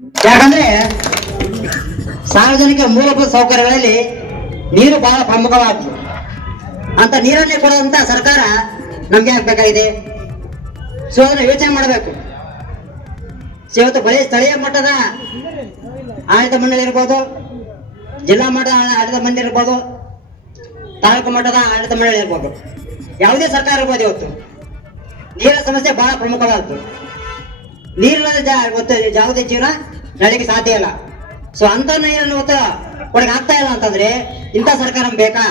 ಯಾಕಂದ್ರೆ ಸಾರ್ವಜನಿಕ ಮೂಲಭೂತ ಸೌಕರ್ಯಗಳಲ್ಲಿ ನೀರು ಬಹಳ ಪ್ರಮುಖವಾದ್ದು. ಅಂತ ನೀರನ್ನೇ ಕೊಡುವಂತ ಸರ್ಕಾರ ನಮ್ಗೆ ಆಗ್ಬೇಕಾಗಿದೆ. ಸೊ ಅದನ್ನ ಯೋಚನೆ ಮಾಡಬೇಕು. ಇವತ್ತು ಬರೀ ಸ್ಥಳೀಯ ಮಟ್ಟದ ಆಡಳಿತ ಮಂಡಳಿ ಇರ್ಬೋದು, ಜಿಲ್ಲಾ ಮಟ್ಟದ ಆಡಳಿತ ಮಂಡಳಿ ಇರ್ಬೋದು, ತಾಲೂಕು ಮಟ್ಟದ ಆಡಳಿತ ಮಂಡಳಿ ಇರ್ಬೋದು, ಯಾವುದೇ ಸರ್ಕಾರ ಇರ್ಬೋದು, ಇವತ್ತು ನೀರಿನ ಸಮಸ್ಯೆ ಬಹಳ ಪ್ರಮುಖವಾದ್ದು. ನೀರಿಲ್ಲದೆ ಇವತ್ತು ಯಾವುದೇ ಜೀವನ ನಡೆಯಲಿಕ್ಕೆ ಸಾಧ್ಯ ಇಲ್ಲ. ಸೊ ಅಂತ ನೀರನ್ನು ಇವತ್ತು ಕೊಡಕ್ಕೆ ಆಗ್ತಾ ಇಲ್ಲ ಅಂತಂದ್ರೆ ಇಂಥ ಸರ್ಕಾರ ಬೇಕಾ?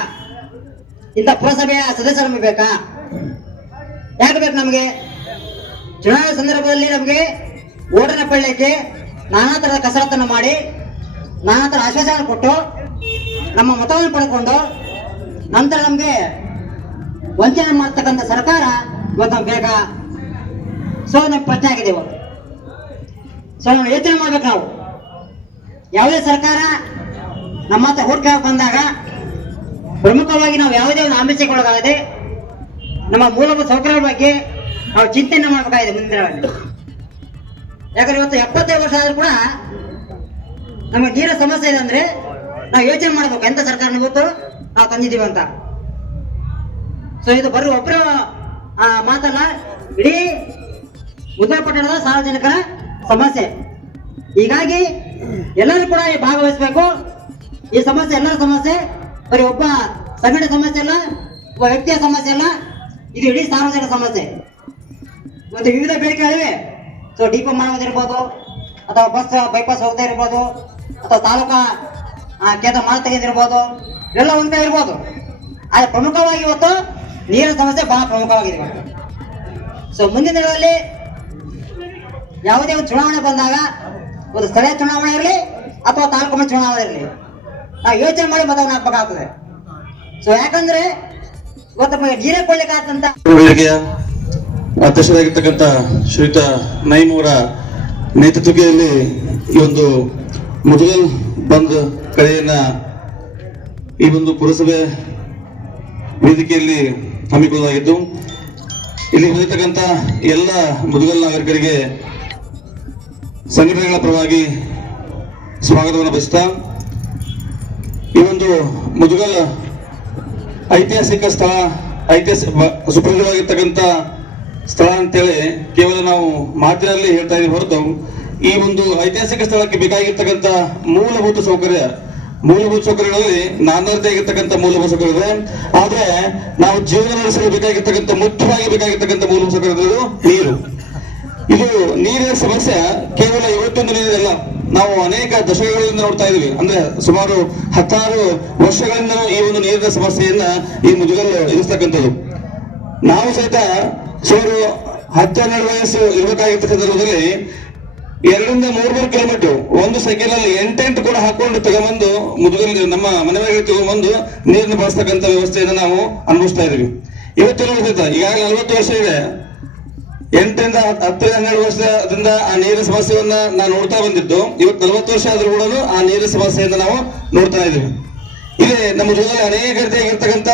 ಇಂಥ ಪುರಸಭೆಯ ಸದಸ್ಯರು ಬೇಕಾ? ಯಾಕೆ ಬೇಕು ನಮಗೆ? ಚುನಾವಣೆ ಸಂದರ್ಭದಲ್ಲಿ ನಮಗೆ ಓಟನ್ನ ಪಡೆಯಲಿಕ್ಕೆ ನಾನಾ ತರದ ಕಸರತ್ತನ್ನು ಮಾಡಿ, ನಾನಾ ತರ ಆಶ್ವಾಸನೆ ಕೊಟ್ಟು, ನಮ್ಮ ಮತವನ್ನು ಪಡೆದುಕೊಂಡು ನಂತರ ನಮಗೆ ವಂಚನೆ ಮಾಡ್ತಕ್ಕಂಥ ಸರ್ಕಾರ ಇವತ್ತು ನಮ್ಗೆ ಬೇಕಾ? ಸೊ ನಮ್ಗೆ ಪ್ರಶ್ನೆ ಆಗಿದೆ ಇವತ್ತು. ಸೊ ನಾವು ಯೋಚನೆ ಮಾಡ್ಬೇಕು. ನಾವು ಯಾವುದೇ ಸರ್ಕಾರ ನಮ್ಮ ಹತ್ರ ಓಟ್ ಬಂದಾಗ ಪ್ರಮುಖವಾಗಿ ನಾವು ಯಾವುದೇ ಒಂದು ಆಮಿಷಗೊಳಗಾಗದೆ ನಮ್ಮ ಮೂಲಭೂತ ಸೌಕರ್ಯಗಳ ಬಗ್ಗೆ ನಾವು ಚಿಂತನೆ ಮಾಡಬೇಕಾಗಿದೆ ಮುಂದಿನ ದಿನಗಳಲ್ಲಿ. ಯಾಕಂದ್ರೆ ಇವತ್ತು 75 ವರ್ಷ ಆದ್ರೂ ಕೂಡ ನಮಗೆ ನೀರಿನ ಸಮಸ್ಯೆ ಇದೆ ಅಂದ್ರೆ ನಾವು ಯೋಚನೆ ಮಾಡ್ಬೇಕು, ಎಂತ ಸರ್ಕಾರ ಇವತ್ತು ನಾವು ತಂದಿದ್ದೀವಿ ಅಂತ. ಸೊ ಇದು ಬರೀ ಒಬ್ಬರ ಮಾತಲ್ಲ, ಇಡೀ ಮುದ್ರಾ ಪಟ್ಟಣದ ಸಾರ್ವಜನಿಕರ ಸಮಸ್ಯೆ. ಹೀಗಾಗಿ ಎಲ್ಲರೂ ಕೂಡ ಭಾಗವಹಿಸಬೇಕು. ಈ ಸಮಸ್ಯೆ ಎಲ್ಲರ ಸಮಸ್ಯೆ, ಬರೀ ಒಬ್ಬ ಸಂಘಟನೆ ಸಮಸ್ಯೆ ಅಲ್ಲ, ಒಬ್ಬ ವ್ಯಕ್ತಿಯ ಸಮಸ್ಯೆ ಅಲ್ಲ, ಇದು ಇಡೀ ಸಾರ್ವಜನಿಕ ಸಮಸ್ಯೆ. ಮತ್ತು ವಿವಿಧ ಬೇಡಿಕೆಗಳಿವೆ. ಸೊ ಡಿಪೋ ಮಾಡೋದಿರ್ಬೋದು, ಅಥವಾ ಬಸ್ ಬೈಪಾಸ್ ಹೋಗ್ತಾ ಇರ್ಬೋದು, ಅಥವಾ ತಾಲೂಕಾ ಕೇಂದ್ರ ಮಾಲ್ ತೆಗೆದಿರ್ಬೋದು, ಎಲ್ಲ ಒಂದ್ ಕಡೆ ಇರ್ಬೋದು. ಆದ್ರೆ ಪ್ರಮುಖವಾಗಿ ಇವತ್ತು ನೀರಿನ ಸಮಸ್ಯೆ ಬಹಳ ಪ್ರಮುಖವಾಗಿದೆ. ಸೊ ಮುಂದಿನ ದಿನಗಳಲ್ಲಿ ಯಾವುದೇ ಒಂದು ಚುನಾವಣೆ ಬಂದಾಗ, ಒಂದು ಸ್ಥಳೀಯ ಚುನಾವಣೆ ಇರಲಿ ಅಥವಾ ತಾಲೂಕು ಮಟ್ಟ ಚುನಾವಣೆ ಇರಲಿ, ನಾವು ಯೋಚನೆ ಮಾಡಿ ಮತವನ್ನು ಹಾಕ್ಬೇಕಾಗ್ತದೆ. ಸೊ ಯಾಕಂದ್ರೆ ಇವತ್ತು ನೀರೇ ಕೊಡ್ಲಿಕ್ಕಾಗ್ತಂತ ಅಧ್ಯಕ್ಷರಾಗಿರ್ತಕ್ಕಂಥ ಶ್ರೀಯುತ ನೈಮ್ ಅವರ ನೇತೃತ್ವದಲ್ಲಿ ಈ ಒಂದು ಮುಜುಗಲ್ ಬಂದ್ ಕರೆಯನ್ನ ಈ ಒಂದು ಪುರಸಭೆ ವೇದಿಕೆಯಲ್ಲಿ ಹಮ್ಮಿಕೊಳ್ಳಲಾಗಿದ್ದು, ಇಲ್ಲಿ ಬಂದಿರತಕ್ಕಂಥ ಎಲ್ಲ ಮುಜುಗಲ್ ನಾಗರಿಕರಿಗೆ ಸಂಘಟನೆಗಳ ಪರವಾಗಿ ಸ್ವಾಗತವನ್ನು ಬಯಸ್ತಾ, ಈ ಒಂದು ಮುಜುಗಲ್ ಐತಿಹಾಸಿಕ ಸ್ಥಳ, ಸುಪ್ರಸಿದ್ಧವಾಗಿರ್ತಕ್ಕಂಥ ಸ್ಥಳ ಅಂತೇಳಿ ಕೇವಲ ನಾವು ಮಾತಿನಲ್ಲಿ ಹೇಳ್ತಾ ಇದ್ದೀವಿ ಹೊರತು, ಈ ಒಂದು ಐತಿಹಾಸಿಕ ಸ್ಥಳಕ್ಕೆ ಬೇಕಾಗಿರ್ತಕ್ಕಂಥ ಮೂಲಭೂತ ಸೌಕರ್ಯಗಳಲ್ಲಿ ನಾನಾರದೇ ಆಗಿರ್ತಕ್ಕಂಥ ಮೂಲಭೂತ ಸೌಕರ್ಯಗಳು. ಆದ್ರೆ ನಾವು ಜೀವನ ನಡೆಸಲು ಬೇಕಾಗಿರ್ತಕ್ಕಂಥ ಮುಖ್ಯವಾಗಿ ಬೇಕಾಗಿರ್ತಕ್ಕಂಥ ಮೂಲಭೂತ ಸೌಕರ್ಯಗಳು ನೀರು. ಇದು ನೀರಿನ ಸಮಸ್ಯೆ ಕೇವಲ ಇವತ್ತೊಂದು ನೀರಿಲ್ಲ, ನಾವು ಅನೇಕ ದಶಕಗಳಿಂದ ನೋಡ್ತಾ ಇದೀವಿ. ಅಂದ್ರೆ ಸುಮಾರು 16 ವರ್ಷಗಳಿಂದ ಈ ಒಂದು ನೀರಿನ ಸಮಸ್ಯೆಯನ್ನ ಈ ಮುಜುಗಲ್ ಎದುರಿಸ್ತಕ್ಕಂಥದ್ದು. ನಾವು ಸಹಿತ ಸುಮಾರು 10-12 ವಯಸ್ಸು ಇರಬೇಕಾಗಿರ್ತಕ್ಕಂಥ ಸಂದರ್ಭದಲ್ಲಿ 2-3 ಕಿಲೋಮೀಟರ್ ಒಂದು ಸೈಕಲ್ ಅಲ್ಲಿ 8 ಕೂಡ ಹಾಕೊಂಡು ತಗೊಂಬಂದು ಮುಜುಗಲ್ ನಮ್ಮ ಮನೆಗಳಿಗೆ ತಗೊಂಡ್ಬಂದು ನೀರನ್ನು ಬಳಸ್ತಕ್ಕಂಥ ವ್ಯವಸ್ಥೆಯನ್ನು ನಾವು ಅನುಭವಿಸ್ತಾ ಇದೀವಿ. ಇವತ್ತು ಸಹಿತ ಈಗಾಗಲೇ 40 ವರ್ಷ ಇದೆ. 8-10-12 ವರ್ಷದಿಂದ ಆ ನೀರಿನ ಸಮಸ್ಯೆಯನ್ನ ನಾವು ನೋಡ್ತಾ ಬಂದಿದ್ದು, ಇವತ್ತು 40 ವರ್ಷ ಆದ್ರೂ ಕೂಡ ಆ ನೀರಿನ ಸಮಸ್ಯೆಯಿಂದ ನಾವು ನೋಡ್ತಾ ಇದ್ದೀವಿ. ಇಲ್ಲಿ ನಮ್ಮ ಜೊತೆಯಲ್ಲಿ ಅನೇಕ ರೀತಿಯಾಗಿರ್ತಕ್ಕಂಥ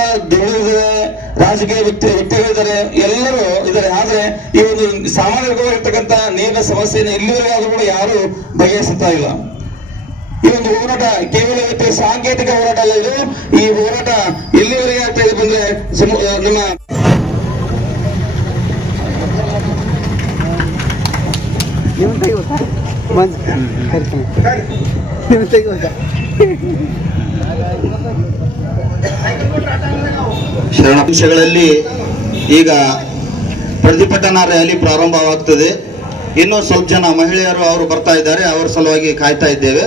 ರಾಜಕೀಯ ವ್ಯಕ್ತಿಗಳಿದ್ದಾರೆ, ಎಲ್ಲರೂ ಇದ್ದಾರೆ. ಆದ್ರೆ ಈ ಒಂದು ಸಾಮಾನ್ಯವಾಗಿರ್ತಕ್ಕಂಥ ನೀರಿನ ಸಮಸ್ಯೆಯನ್ನು ಇಲ್ಲಿವರೆಗೆ ಆದ್ರೂ ಕೂಡ ಯಾರು ಬಗೆಹರಿಸುತ್ತಾ ಇಲ್ಲ. ಈ ಒಂದು ಹೋರಾಟ ಕೇವಲ ಇವತ್ತು ಸಾಂಕೇತಿಕ ಹೋರಾಟ ಅಲ್ಲ, ಇದು ಈ ಹೋರಾಟ ಎಲ್ಲಿವರೆಗೆ ಆಗ್ತಾ ಇದೆ ಬಂದ್ರೆ ನಮ್ಮ ಶರಣಾಂಶಗಳಲ್ಲಿ ಈಗ ಪ್ರತಿಭಟನಾ ರ್ಯಾಲಿ ಪ್ರಾರಂಭವಾಗ್ತದೆ. ಇನ್ನೂ ಸ್ವಲ್ಪ ಜನ ಮಹಿಳೆಯರು ಅವರು ಬರ್ತಾ ಇದ್ದಾರೆ, ಅವರ ಸಲುವಾಗಿ ಕಾಯ್ತಾ ಇದ್ದೇವೆ.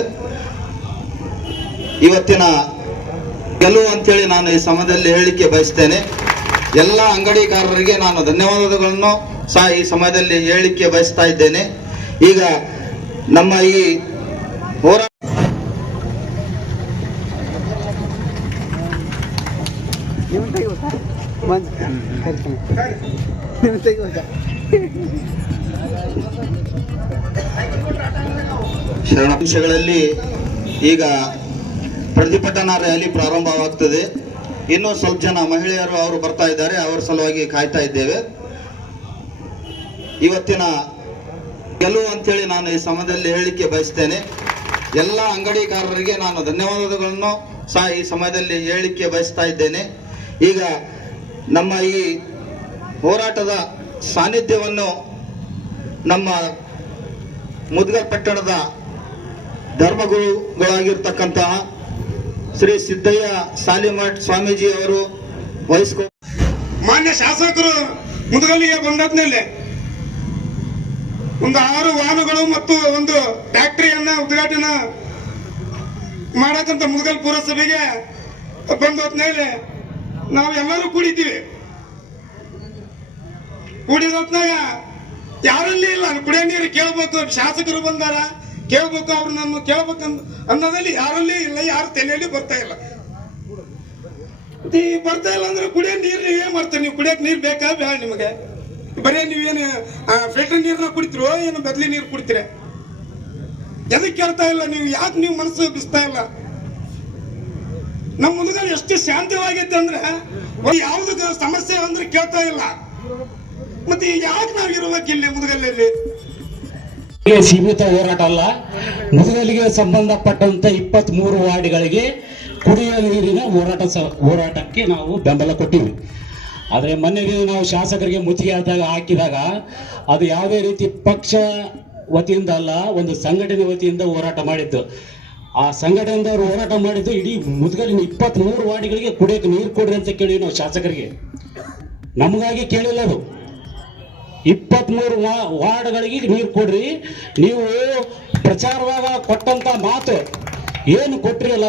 ಇವತ್ತಿನ ಗೆಲುವು ಅಂತೇಳಿ ನಾನು ಈ ಸಮಯದಲ್ಲಿ ಹೇಳಿಕೆ ಬಯಸ್ತೇನೆ. ಎಲ್ಲ ಅಂಗಡಿಕಾರರಿಗೆ ನಾನು ಧನ್ಯವಾದಗಳನ್ನು ಸಹ ಈ ಸಮಯದಲ್ಲಿ ಹೇಳಿಕೆ ಬಯಸ್ತಾ ಇದ್ದೇನೆ. ಈಗ ನಮ್ಮ ಈ ಹೋರಾಟ ಶರಣಾಂಶಗಳಲ್ಲಿ ಈಗ ಪ್ರತಿಭಟನಾ ರ್ಯಾಲಿ ಪ್ರಾರಂಭವಾಗ್ತದೆ. ಇನ್ನೂ ಸ್ವಲ್ಪ ಜನ ಮಹಿಳೆಯರು ಅವರು ಬರ್ತಾ ಇದ್ದಾರೆ, ಅವರ ಸಲುವಾಗಿ ಕಾಯ್ತಾ ಇದ್ದೇವೆ. ಇವತ್ತಿನ ಗೆಲುವು ಅಂತೇಳಿ ನಾನು ಈ ಸಮಯದಲ್ಲಿ ಹೇಳಲಿಕ್ಕೆ ಬಯಸ್ತೇನೆ. ಎಲ್ಲ ಅಂಗಡಿಕಾರರಿಗೆ ನಾನು ಧನ್ಯವಾದಗಳನ್ನು ಸಹ ಈ ಸಮಯದಲ್ಲಿ ಹೇಳಲಿಕ್ಕೆ ಬಯಸ್ತಾ ಇದ್ದೇನೆ. ಈಗ ನಮ್ಮ ಈ ಹೋರಾಟದ ಸಾನ್ನಿಧ್ಯವನ್ನು ನಮ್ಮ ಮುದ್ಗಲ್ ಪಟ್ಟಣದ ಧರ್ಮಗುರುಗಳಾಗಿರ್ತಕ್ಕಂತಹ ಶ್ರೀ ಸಿದ್ದಯ್ಯ ಸಾಲಿಮಠ್ ಸ್ವಾಮೀಜಿ ಅವರು ವಹಿಸಿಕೊ. ಮಾನ್ಯ ಶಾಸಕರು ಮುದಗಲ್ಲಿಗೆ ಬಂದಾದ್ಮೇಲೆ ಒಂದು 6 ವಾಹನಗಳು ಮತ್ತು ಒಂದು ಫ್ಯಾಕ್ಟರಿಯನ್ನ ಉದ್ಘಾಟನೆ ಮಾಡಕ್ಕಂತ ಮುದಗಲ್ ಪುರಸಭೆಗೆ ಬಂದೋದ್ಮೇಲೆ ನಾವು ಎಲ್ಲರೂ ಕೂಡಿದ್ದೀವಿ. ಕೂಡಿದೊತ್ನಾಗ ಯಾರಲ್ಲಿ ಇಲ್ಲ ಕುಡಿಯೋ ನೀರು ಕೇಳಬೇಕು, ಶಾಸಕರು ಬಂದಾರ ಕೇಳ್ಬೇಕು, ಅವ್ರು ನಮ್ಮ ಕೇಳ್ಬೇಕು ಅನ್ನೋದಲ್ಲಿ ಯಾರಲ್ಲಿ ಇಲ್ಲ, ಯಾರು ತಲೆಯಲ್ಲಿ ಬರ್ತಾ ಇಲ್ಲ. ಬರ್ತಾ ಇಲ್ಲ ಅಂದ್ರೆ ಕುಡಿಯೋ ನೀರು ಏನ್ ಮಾಡ್ತೀರಿ ನೀವು? ಕುಡಿಯಕ್ ನೀರು ಬೇಕಾ ಬೇಡ ನಿಮಗೆ? ಬರೀ ನೀವೇನು ಫಿಲ್ಟರ್ ನೀರನ್ನ ಕುಡಿತೀರೋ ಏನು ಬದಲಿ ನೀರು ಕುಡಿತೀರ? ಎದಕ್ಕೆ ಕೇಳ್ತಾ ಇಲ್ಲ ನೀವು? ಯಾಕೆ ನೀವು ಮನಸ್ಸು ಬಿಸ್ತಾ ಇಲ್ಲ? ನಮ್ಮ ಮುದುಗಲ್ಲಿ ಎಷ್ಟು ಶಾಂತವಾಗೈತೆ ಅಂದ್ರೆ ಯಾವ್ದು ಸಮಸ್ಯೆ ಅಂದ್ರೆ ಕೇಳ್ತಾ ಇಲ್ಲ. ಮತ್ತೆ ಯಾಕೆ ನಾವು ಇರ್ಬೇಕು ಇಲ್ಲಿ ಮುದುಗಲ್ಲಿ? ಸೀಮಿತ ಹೋರಾಟ ಅಲ್ಲ, ಮುದುಗಲ್ಲಿಗೆ ಸಂಬಂಧಪಟ್ಟಂತ 23 ವಾರ್ಡ್ಗಳಿಗೆ ಕುಡಿಯುವ ನೀರಿನ ಹೋರಾಟಕ್ಕೆ ನಾವು ಬೆಂಬಲ ಕೊಟ್ಟಿವಿ. ಆದರೆ ಮೊನ್ನೆಗೆ ನಾವು ಶಾಸಕರಿಗೆ ಮುತ್ತಿಗೆ ಹಾಕಿದಾಗ ಅದು ಯಾವುದೇ ರೀತಿ ಪಕ್ಷ ವತಿಯಿಂದ ಅಲ್ಲ, ಒಂದು ಸಂಘಟನೆ ವತಿಯಿಂದ ಹೋರಾಟ ಮಾಡಿದ್ದು. ಆ ಸಂಘಟನೆಯಿಂದ ಅವರು ಹೋರಾಟ ಮಾಡಿದ್ದು ಇಡೀ ಮುದುಗಲ್ಲಿನ 23 ವಾರ್ಡ್ಗಳಿಗೆ ಕುಡಿಯೋಕೆ ನೀರು ಕೊಡ್ರಿ ಅಂತ ಕೇಳಿವಿ ನಾವು ಶಾಸಕರಿಗೆ. ನಮಗಾಗಿ ಕೇಳಿಲ್ಲ, ಅದು 23 ವಾರ್ಡ್ಗಳಿಗೆ ನೀರು ಕೊಡ್ರಿ. ನೀವು ಪ್ರಚಾರವಾಗ ಕೊಟ್ಟಂತ ಮಾತು ಏನು ಕೊಟ್ರಿ ಅಲ್ಲ,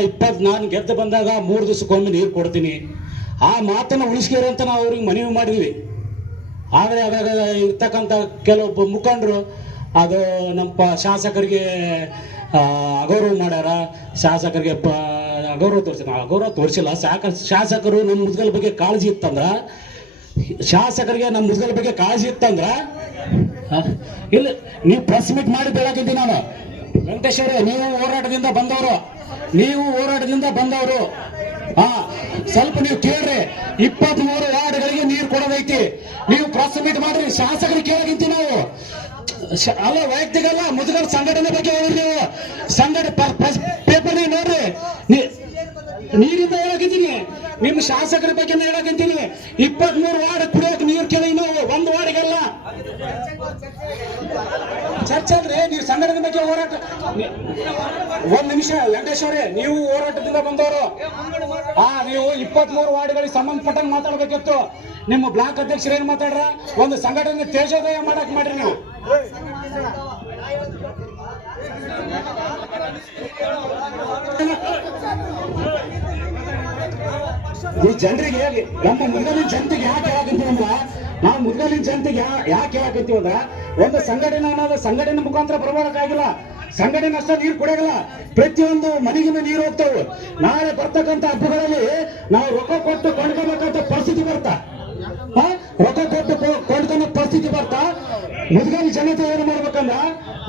ನಾನು ಗೆದ್ದು ಬಂದಾಗ 3 ದಿವಸಕ್ಕೊಮ್ಮೆ ನೀರು ಕೊಡ್ತೀನಿ, ಆ ಮಾತನ್ನು ಉಳಿಸ್ಕೇರಿ ಅಂತ ನಾವು ಅವ್ರಿಗೆ ಮನವಿ ಮಾಡಿದ್ವಿ. ಆದರೆ ಅದಾಗ ಇರ್ತಕ್ಕಂಥ ಕೆಲವೊಬ್ಬ ಮುಖಂಡರು ಅದು ನಮ್ಮ ಶಾಸಕರಿಗೆ ಅಗೌರವ ಮಾಡ್ಯಾರ, ಶಾಸಕರಿಗೆ ಅಗೌರವ ತೋರಿಸಿಲ್ಲ. ಶಾಸಕರು ನಮ್ಮ ಮುದ್ಗಲ್ ಬಗ್ಗೆ ಕಾಳಜಿ ಇತ್ತಂದ್ರ, ಶಾಸಕರಿಗೆ ನಮ್ಮ ಮುದ್ಗಲ್ ಬಗ್ಗೆ ಕಾಳಜಿ ಇತ್ತಂದ್ರ ಇಲ್ಲ, ನೀವು ಪ್ರೆಸ್ ಮೀಟ್ ಮಾಡಿ ಬೆಳಗಿದ್ದೀನಿ ನಾನು. ವೆಂಕಟೇಶ್ ಅವರೇ, ನೀವು ಹೋರಾಟದಿಂದ ಬಂದವರು ಸ್ವಲ್ಪ ನೀವು ಕೇಳ್ರಿ. 23 ವಾರ್ಡ್ಗಳಿಗೆ ನೀರು ಕೊಡೋದೈತಿ, ನೀವು ಪ್ರೆಸ್ ಮೀಟ್ ಮಾಡ್ರಿ, ಶಾಸಕರಿಗೆ ಕೇಳೋದಿಂತಿ ನಾವು ಅಲ್ಲ, ವೈಯಕ್ತಿಕ ಅಲ್ಲ, ಮುದುಗಲ್ ಸಂಘಟನೆ ಬಗ್ಗೆ ಹೋಗ್ರಿ. ನೀವು ಪೇಪರ್ ನೋಡ್ರಿ, ನೀರಿಂದ ಹೇಳಕಂತೀನಿ, ನಿಮ್ಮ ಶಾಸಕರ ಬಗ್ಗೆ ಹೇಳಕಂತೀನಿ. 23 ವಾರ್ಡ್ ಕುಡಿಯೋಕೆ ನೀರು ಕೇಳಿ, ನಾವು 1 ವಾರ್ಡ್ಗೆಲ್ಲ ಚರ್ಚೆ ಅಲ್ರಿ. ನೀವು ಸಂಘಟನೆ ಬಗ್ಗೆ ಹೋರಾಟ, 1 ನಿಮಿಷ ವೆಂಕಟೇಶ್ ಅವರೇ, ನೀವು ಹೋರಾಟದಿಂದ ಬಂದವರು, ನೀವು 23 ವಾರ್ಡ್ಗಳಿಗೆ ಸಂಬಂಧಪಟ್ಟಂಗೆ ಮಾತಾಡ್ಬೇಕಿತ್ತು. ನಿಮ್ಮ ಬ್ಲಾಕ್ ಅಧ್ಯಕ್ಷರು ಏನ್ ಮಾತಾಡ್ರ? ಒಂದು ಸಂಘಟನೆ ತೇಜೋದಯ ಮಾಡಕ್ ಮಾಡ್ರಿ ನೀವು. ಈ ಜನರಿಗೆ ಹೇಳಿ, ನಮ್ಮ ಮುದ್ಗಲಿನ ಜನತೆಗೆ ಯಾಕೆ ಹೇಳಕಂತೀವಿ ಅಂದ್ರ, ನಾವು ಮುದ್ಗಲಿನ ಜನತೆಗೆ ಯಾಕೆ ಹೇಳಕಂತೀವಿ ಅಂದ್ರ, ಒಂದು ಸಂಘಟನೆ ಅನ್ನೋದು ಸಂಘಟನೆ ಮುಖಾಂತರ ಬರಬೇಕಾಗಿಲ್ಲ, ಸಂಘಟನೆ ಅಷ್ಟೇ ನೀರು ಕೊಡೋದಿಲ್ಲ, ಪ್ರತಿಯೊಂದು ಮನೆಗಿನ ನೀರು ಹೋಗ್ತಾವೆ. ನಾಳೆ ಬರ್ತಕ್ಕಂಥ ಹಬ್ಬಗಳಲ್ಲಿ ನಾವು ರೊಕ್ಕ ಕೊಟ್ಟು ಕೊಂಡ್ಕೋಬೇಕಂತ ಪರಿಸ್ಥಿತಿ ಬರ್ತಾ, ರೊಕ್ಕ ಕೊಟ್ಟು ಕೊಂಡ್ಕೊಂಡ ಪರಿಸ್ಥಿತಿ ಬರ್ತಾ. ಮುದ್ಗಲ್ ಜನತೆ ಏನು ಮಾಡ್ಬೇಕಂದ್ರ,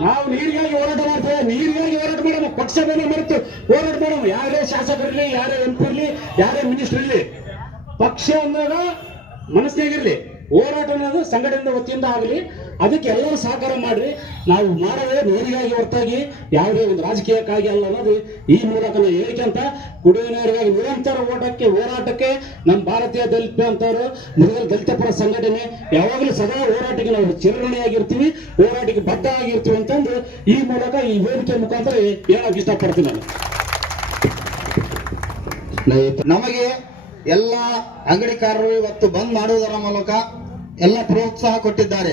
ನಾವು ನೀರಿಗಾಗಿ ಹೋರಾಟ ಮಾಡ್ತೇವೆ, ನೀರಿಗಾಗಿ ಹೋರಾಟ ಮಾಡೋಣ, ಪಕ್ಷ ಬೇರೆ ಮರೆತು ಹೋರಾಟ ಮಾಡೋಣ. ಯಾರೇ ಶಾಸಕರಿರ್ಲಿ, ಯಾರೇ MP ಇರ್ಲಿ, ಯಾರೇ ಮಿನಿಸ್ಟರ್ ಇರ್ಲಿ, ಪಕ್ಷ ಅನ್ನೋದು ಮನಸ್ಸಿನಾಗಿರ್ಲಿ, ಹೋರಾಟ ಅನ್ನೋದು ಸಂಘಟನೆ ವತಿಯಿಂದ ಆಗಲಿ, ಅದಕ್ಕೆ ಎಲ್ಲರೂ ಸಹಕಾರ ಮಾಡ್ರಿ. ನಾವು ಮಾಡೋದೇ ನೀರಿಗಾಗಿ ಹೊರತಾಗಿ ಯಾವುದೇ ಒಂದು ರಾಜಕೀಯಕ್ಕಾಗಿ ಅಲ್ಲ ಅನ್ನೋದು ಈ ಮೂಲಕ ನಾವು ಹೇಳಿಕೆಂತ, ಕುಡಿಯುವ ನೀರಿಗಾಗಿ ನಿರಂತರ ಹೋರಾಟಕ್ಕೆ ನಮ್ಮ ಭಾರತೀಯ ದಲಿತ ಅಂತವರು ಮುದುಗಲ್ ದಲಿತ ಪರ ಸಂಘಟನೆ ಯಾವಾಗಲೂ ಸದಾ ಹೋರಾಟಕ್ಕೆ ನಾವು ಚಿರಋಣಿಯಾಗಿರ್ತೀವಿ, ಹೋರಾಟಕ್ಕೆ ಬದ್ಧ ಆಗಿರ್ತೀವಿ ಅಂತಂದು ಈ ಮೂಲಕ ಈ ವೇದಿಕೆ ಮುಖಾಂತರ ಹೇಳಕ್ ಇಷ್ಟಪಡ್ತೀನಿ ನಾನು. ನಮಗೆ ಎಲ್ಲ ಅಂಗಡಿಕಾರರು ಇವತ್ತು ಬಂದ್ ಮಾಡುವುದರ ಮೂಲಕ ಎಲ್ಲ ಪ್ರೋತ್ಸಾಹ ಕೊಟ್ಟಿದ್ದಾರೆ,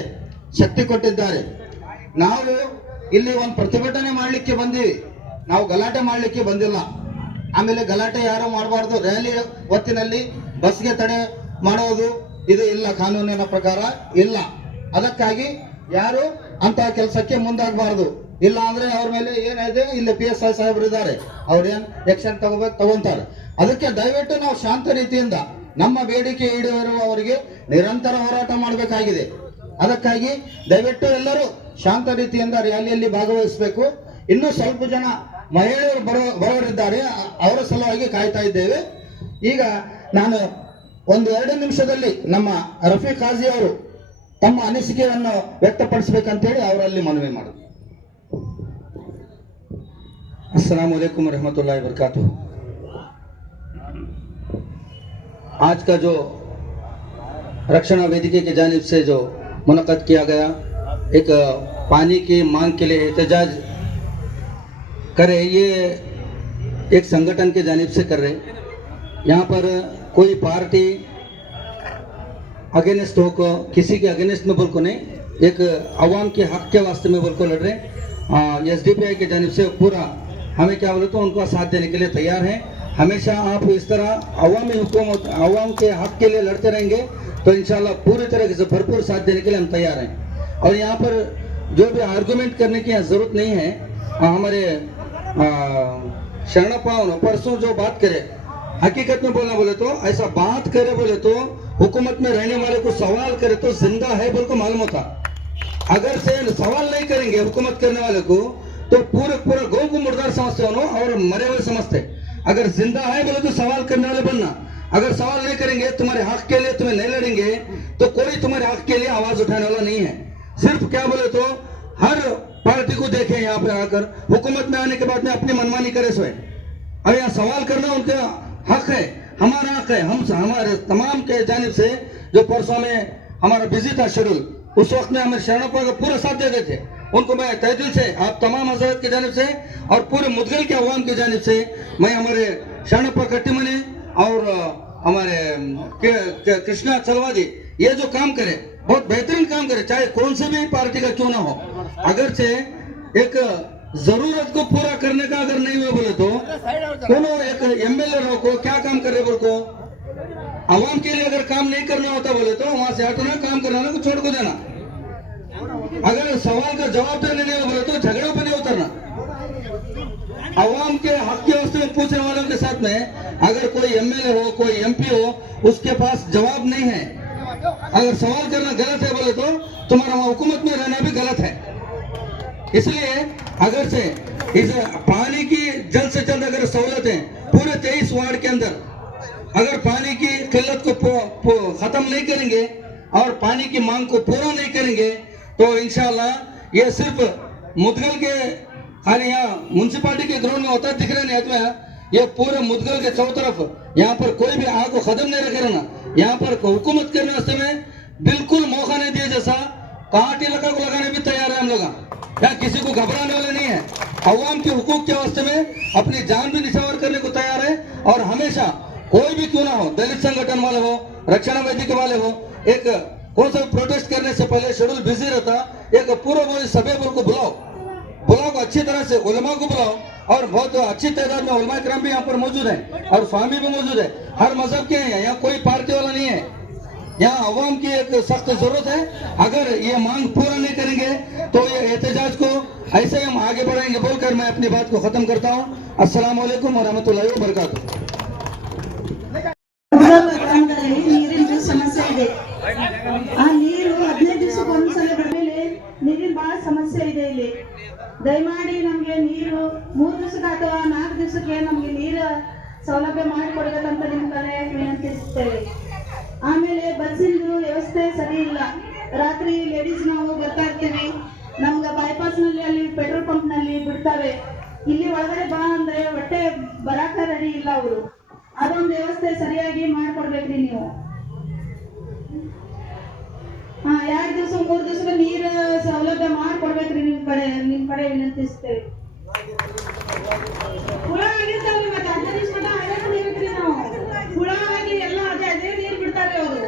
ಶಕ್ತಿ ಕೊಟ್ಟಿದ್ದಾರೆ. ನಾವು ಇಲ್ಲಿ ಒಂದು ಪ್ರತಿಭಟನೆ ಮಾಡಲಿಕ್ಕೆ ಬಂದೀವಿ, ನಾವು ಗಲಾಟೆ ಮಾಡಲಿಕ್ಕೆ ಬಂದಿಲ್ಲ. ಆಮೇಲೆ ಗಲಾಟೆ ಯಾರು ಮಾಡಬಾರ್ದು, ರ್ಯಾಲಿ ಹೊತ್ತಿನಲ್ಲಿ ಬಸ್ಗೆ ತಡೆ ಮಾಡೋದು ಇದು ಇಲ್ಲ, ಕಾನೂನಿನ ಪ್ರಕಾರ ಇಲ್ಲ. ಅದಕ್ಕಾಗಿ ಯಾರು ಅಂತಹ ಕೆಲಸಕ್ಕೆ ಮುಂದಾಗಬಾರ್ದು. ಇಲ್ಲ ಅಂದ್ರೆ ಅವ್ರ ಮೇಲೆ ಏನಿದೆ, ಇಲ್ಲಿ PSI ಸಾಹೇಬರು ಇದ್ದಾರೆ, ಅವ್ರೇನ್ ಆಕ್ಷನ್ ತಗೊಂತಾರೆ. ಅದಕ್ಕೆ ದಯವಿಟ್ಟು ನಾವು ಶಾಂತ ರೀತಿಯಿಂದ ನಮ್ಮ ಬೇಡಿಕೆ ಈಡೇರುವವರಿಗೆ ನಿರಂತರ ಹೋರಾಟ ಮಾಡಬೇಕಾಗಿದೆ. ಅದಕ್ಕಾಗಿ ದಯವಿಟ್ಟು ಎಲ್ಲರೂ ಶಾಂತ ರೀತಿಯಿಂದ ರ್ಯಾಲಿಯಲ್ಲಿ ಭಾಗವಹಿಸಬೇಕು. ಇನ್ನೂ ಸ್ವಲ್ಪ ಜನ ಮಹಿಳೆಯರು ಬರೋರಿದ್ದಾರೆ, ಅವರ ಸಲುವಾಗಿ ಕಾಯ್ತಾ ಇದ್ದೇವೆ. ಈಗ ನಾನು 1-2 ನಿಮಿಷದಲ್ಲಿ ನಮ್ಮ ರಫೀಕ್ ಖಾಜಿ ಅವರು ತಮ್ಮ ಅನಿಸಿಕೆಯನ್ನು ವ್ಯಕ್ತಪಡಿಸಬೇಕಂತೇಳಿ ಅವರಲ್ಲಿ ಮನವಿ ಮಾಡಿದ್ರು. अस्सलाम वालेकुम रहमतुल्लाहि वबरकातुह। आज का जो रक्षणा वेदिके की जानिब से जो मुनक़द किया गया, एक पानी की मांग के लिए एहतजाज करे, ये एक संगठन के जानिब से कर रहे। यहाँ पर कोई पार्टी अगेंस्ट हो को किसी के अगेंस्ट में बोल को नहीं, एक अवाम के हक के वास्ते में बोल को लड़ रहे। SDPI के जानिब से पूरा हमें क्या बोले तो उनको साथ देने के लिए तैयार हैं। हमेशा आप इस तरह अवामी हुकूमत अवाम के हक के लिए लड़ते रहेंगे तो इंशाल्लाह पूरी तरह से भरपूर साथ देने के लिए हम तैयार हैं। और यहाँ पर जो भी आर्गुमेंट करने की जरूरत नहीं है। हमारे शरणप्पा परसों जो बात करे, हकीकत में बोलना बोले तो ऐसा बात करे बोले तो हुकूमत में रहने वाले को सवाल करे तो जिंदा है बोल को मालूम होता। अगर से सवाल नहीं करेंगे हुकूमत करने वाले को तो पूरा गौ को मुर्दार समझते हो और मरे हुए समझते। अगर जिंदा है बोले तो सवाल करने वाले बनना। अगर सवाल नहीं करेंगे, तुम्हारे हक के लिए तुम्हें नहीं लड़ेंगे तो कोई तुम्हारे हक के लिए आवाज उठाने वाला नहीं है। सिर्फ क्या बोले तो हर पार्टी को देखे यहाँ पे आकर हुकूमत में आने के बाद में अपनी मनमानी करे सोए। अब यहाँ सवाल करना उनका हक है, हमारा हक है। हम हमारे तमाम के जानिब से जो परसों में हमारा बिजी था शेड्यूल, उस वक्त में हमें शरणप्पा का पूरा साथ दे देते। उनको मैं तहे दिल से आप तमाम हजरत की जानिब से और पूरे मुदगल के अवाम की जानिब से मैं हमारे शरणप्पा कट्टीमनी और हमारे कृष्णा चलवादी ये जो काम करे बहुत बेहतरीन काम करे, चाहे कौन से भी पार्टी का क्यों ना हो। अगर से एक जरूरत को पूरा करने का अगर नहीं हुआ बोले तो कोनो एक MLA रहो को क्या काम करे बोल को अवाम के लिए अगर काम नहीं करना होता बोले तो वहां से हटना, काम करना को छोड़ को देना। अगर सवाल का जवाब देने नहीं बोले तो झगड़ों पर नहीं उतरना। अवाम के हक के वास्ते में पूछने वालों के साथ में अगर कोई MLA हो कोई MP हो उसके पास जवाब नहीं है, अगर सवाल करना गलत है बोले तो तुम्हारा वहां हुकूमत में रहना भी गलत है। इसलिए अगर से इस पानी की जल्द से जल्द अगर सहूलतें पूरे 23 वार्ड के अंदर अगर पानी की किल्लत को खत्म नहीं करेंगे और पानी की मांग को पूरा नहीं करेंगे तो इंशाल्लाह ये सिर्फ मुदगल के खाली यहाँ म्यूनसिपालिटी के ग्राउंड में होता दिख रहे नहीं है, ये पूरे मुदगल के चारों तरफ यहाँ पर कोई भी आग को खत्म नहीं रखे रहना। यहाँ पर हुकूमत करने वास्ते में बिल्कुल मौका नहीं दिया, जैसा काट इलाका को लगाने भी तैयार है हम लोग। यहाँ किसी को घबराने वाले नहीं है। अवाम के हुकूक के वास्ते में अपनी जान भी निछावर करने को तैयार है। और हमेशा कोई भी क्यों ना हो, दलित संगठन वाले हो, रक्षणा वेदिके वाले हो, एक कौन सा प्रोटेस्ट करने से पहले शेड्यूल बिजी रहता, एक पूरा सभा को बुलाओ को अच्छी तरह से, उलमा को बुलाओ और बहुत अच्छी तादाद में उलमा किराम भी यहाँ पर मौजूद है और स्वामी भी मौजूद है, हर मजहब के हैं। यहाँ कोई पार्टी वाला नहीं है। यहाँ अवाम की एक सख्त जरूरत है। अगर ये मांग पूरा नहीं करेंगे तो ये एहतजाज को ऐसे हम आगे बढ़ाएंगे बोलकर मैं अपनी बात को खत्म करता हूँ। अस्सलाम वालेकुम व रहमतुल्लाहि व बरकातुहू। ನೀರಿನ ಸಮಸ್ಯೆ ಇದೆ. ಆ ನೀರು 15 ದಿವಸಕ್ಕೆ ಒಂದ್ಸಲ ಬರಮೇಲೆ ನೀರಿನ ಬಹಳ ಸಮಸ್ಯೆ ಇದೆ ಇಲ್ಲಿ. ದಯಮಾಡಿ ನಮ್ಗೆ ನೀರು 3 ದಿವಸಕ್ಕೆ ಅಥವಾ 4 ದಿವಸಕ್ಕೆ ನಮ್ಗೆ ನೀರು ಸೌಲಭ್ಯ ಮಾಡಿಕೊಡ್ಬೇಕಂತ ನಿಮ್ಮ ಕಡೆ ವಿನಂತಿಸ್ತೇವೆ. ಆಮೇಲೆ ಬಸ್ಸಿಂದು ವ್ಯವಸ್ಥೆ ಸರಿ ಇಲ್ಲ. ರಾತ್ರಿ ಲೇಡೀಸ್ ನಾವು ಬರ್ತಾ ಇರ್ತೀವಿ, ನಮ್ಗೆ ಬೈಪಾಸ್ ನಲ್ಲಿ ಅಲ್ಲಿ ಪೆಟ್ರೋಲ್ ಪಂಪ್ ನಲ್ಲಿ ಬಿಡ್ತಾರೆ. ಇಲ್ಲಿ ಒಳಗಡೆ ಬಾ ಅಂದ್ರೆ ಹೊಟ್ಟೆ ಬರಾಕ ರೆಡಿ ಇಲ್ಲ ಅವರು. ಅದೊಂದು ವ್ಯವಸ್ಥೆ ಸರಿಯಾಗಿ ಮಾಡ್ಕೊಡ್ಬೇಕ್ರಿ ನೀವು. 2 ದಿವಸ 3 ದಿವಸಕ್ಕೆ ನೀರು ಸೌಲಭ್ಯ ಮಾಡ್ಕೊಡ್ಬೇಕ್ರಿ ನಿಮ್ ಕಡೆ ವಿನಂತಿಸ್ತೇವೆ. ಹುಳ ಆಗಿರ್ತಾವ್ರಿ, ಮತ್ತೆ 15 ದಿವಸ ಮಟ್ಟ ಅದೇ ಕುಡಿಬೇಕ್ರಿ ನಾವು. ಹುಳ ಆಗಿ ಎಲ್ಲ ಅದೇ ನೀರು ಬಿಡ್ತಾರೆ ಅವರು.